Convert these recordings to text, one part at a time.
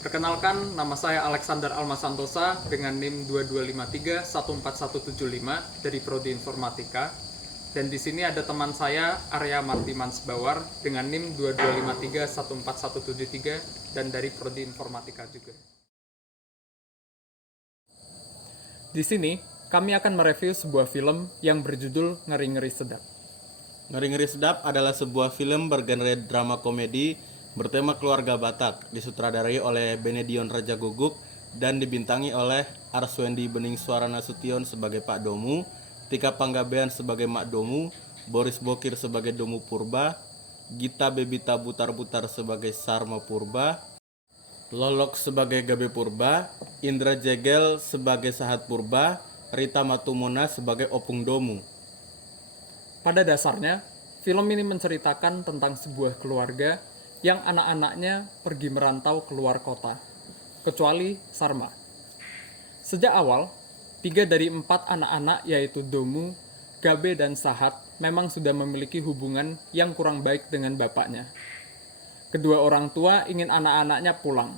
Perkenalkan, nama saya Alexander Almasantosa dengan NIM 2253-14175 dari Prodi Informatika. Dan di sini ada teman saya, Arya Martimans Bawar, dengan NIM 2253-14173 dan dari Prodi Informatika juga. Di sini, kami akan mereview sebuah film yang berjudul Ngeri-Ngeri Sedap. Ngeri-Ngeri Sedap adalah sebuah film bergenre drama komedi bertema keluarga Batak, disutradarai oleh Benedion Raja Guguk dan dibintangi oleh Arswendi Beningswara Nasution sebagai Pak Domu, Tika Panggabean sebagai Mak Domu, Boris Bokir sebagai Domu Purba, Gita Bebita Butar-Butar sebagai Sarma Purba, Lolok sebagai Gabe Purba, Indra Jegel sebagai Sahat Purba, Rita Matumona sebagai Opung Domu. Pada dasarnya, film ini menceritakan tentang sebuah keluarga yang anak-anaknya pergi merantau keluar kota, kecuali Sarma. Sejak awal, 3 dari 4 anak-anak yaitu Domu, Gabe, dan Sahat memang sudah memiliki hubungan yang kurang baik dengan bapaknya. Kedua orang tua ingin anak-anaknya pulang.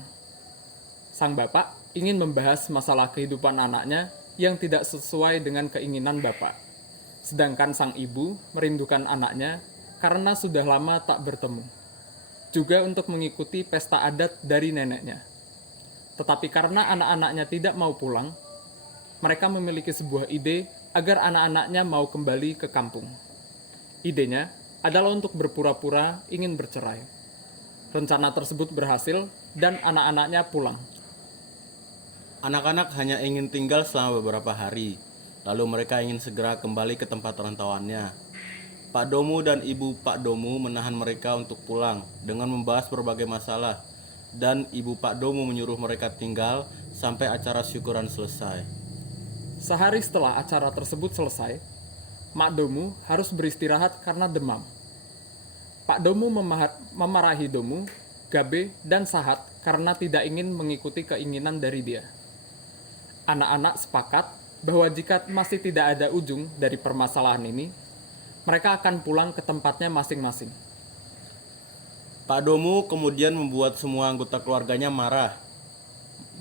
Sang bapak ingin membahas masalah kehidupan anaknya yang tidak sesuai dengan keinginan bapak. Sedangkan sang ibu merindukan anaknya karena sudah lama tak bertemu. Juga untuk mengikuti pesta adat dari neneknya. Tetapi karena anak-anaknya tidak mau pulang, mereka memiliki sebuah ide agar anak-anaknya mau kembali ke kampung. Idenya adalah untuk berpura-pura ingin bercerai. Rencana tersebut berhasil dan anak-anaknya pulang. Anak-anak hanya ingin tinggal selama beberapa hari, lalu mereka ingin segera kembali ke tempat rantauannya. Pak Domu dan Ibu Pak Domu menahan mereka untuk pulang dengan membahas berbagai masalah, dan Ibu Pak Domu menyuruh mereka tinggal sampai acara syukuran selesai. Sehari setelah acara tersebut selesai, Mak Domu harus beristirahat karena demam. Pak Domu memarahi Domu, Gabe, dan Sahat karena tidak ingin mengikuti keinginan dari dia. Anak-anak sepakat bahwa jika masih tidak ada ujung dari permasalahan ini, mereka akan pulang ke tempatnya masing-masing. Pak Domu kemudian membuat semua anggota keluarganya marah,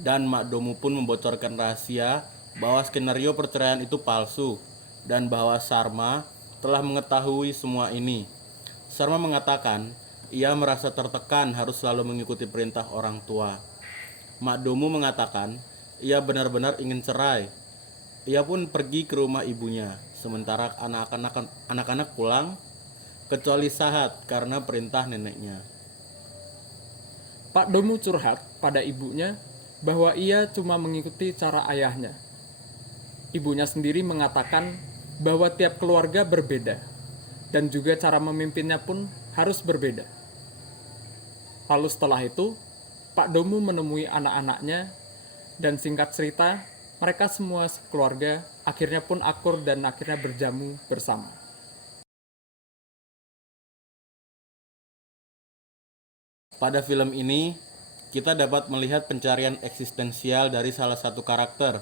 dan Mak Domu pun membocorkan rahasia bahwa skenario perceraian itu palsu dan bahwa Sarma telah mengetahui semua ini. Sarma mengatakan ia merasa tertekan harus selalu mengikuti perintah orang tua. Mak Domu mengatakan ia benar-benar ingin cerai. Ia pun pergi ke rumah ibunya, sementara anak-anak pulang, kecuali Sahat karena perintah neneknya. Pak Domu curhat pada ibunya bahwa ia cuma mengikuti cara ayahnya. Ibunya sendiri mengatakan bahwa tiap keluarga berbeda, dan juga cara memimpinnya pun harus berbeda. Lalu setelah itu, Pak Domu menemui anak-anaknya, dan singkat cerita, mereka semua sekeluarga akhirnya pun akur dan akhirnya berjamu bersama. Pada film ini, kita dapat melihat pencarian eksistensial dari salah satu karakter,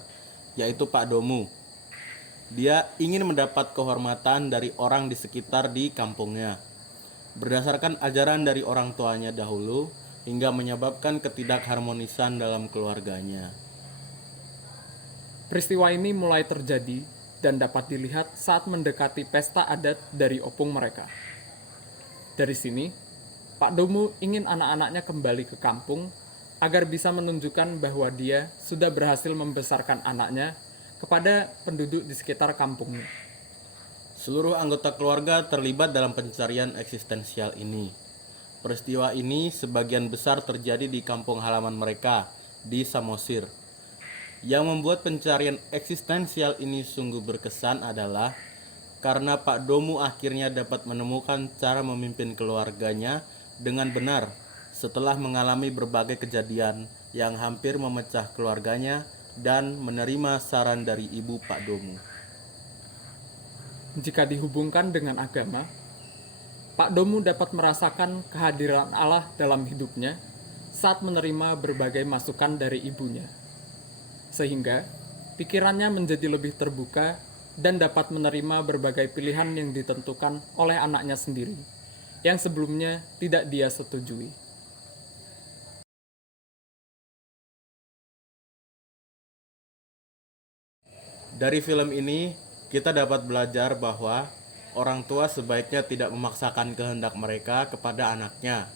yaitu Pak Domu. Dia ingin mendapat kehormatan dari orang di sekitar di kampungnya, berdasarkan ajaran dari orang tuanya dahulu, hingga menyebabkan ketidakharmonisan dalam keluarganya. Peristiwa ini mulai terjadi dan dapat dilihat saat mendekati pesta adat dari opung mereka. Dari sini, Pak Domu ingin anak-anaknya kembali ke kampung agar bisa menunjukkan bahwa dia sudah berhasil membesarkan anaknya kepada penduduk di sekitar kampungnya. Seluruh anggota keluarga terlibat dalam pencarian eksistensial ini. Peristiwa ini sebagian besar terjadi di kampung halaman mereka, di Samosir. Yang membuat pencarian eksistensial ini sungguh berkesan adalah karena Pak Domu akhirnya dapat menemukan cara memimpin keluarganya dengan benar setelah mengalami berbagai kejadian yang hampir memecah keluarganya dan menerima saran dari ibu Pak Domu. Jika dihubungkan dengan agama, Pak Domu dapat merasakan kehadiran Allah dalam hidupnya saat menerima berbagai masukan dari ibunya. Sehingga pikirannya menjadi lebih terbuka dan dapat menerima berbagai pilihan yang ditentukan oleh anaknya sendiri, yang sebelumnya tidak dia setujui. Dari film ini, kita dapat belajar bahwa orang tua sebaiknya tidak memaksakan kehendak mereka kepada anaknya,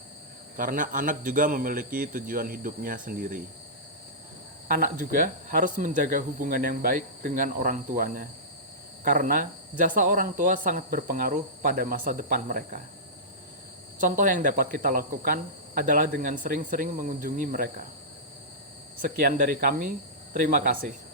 karena anak juga memiliki tujuan hidupnya sendiri. Anak juga harus menjaga hubungan yang baik dengan orang tuanya, karena jasa orang tua sangat berpengaruh pada masa depan mereka. Contoh yang dapat kita lakukan adalah dengan sering-sering mengunjungi mereka. Sekian dari kami, terima kasih.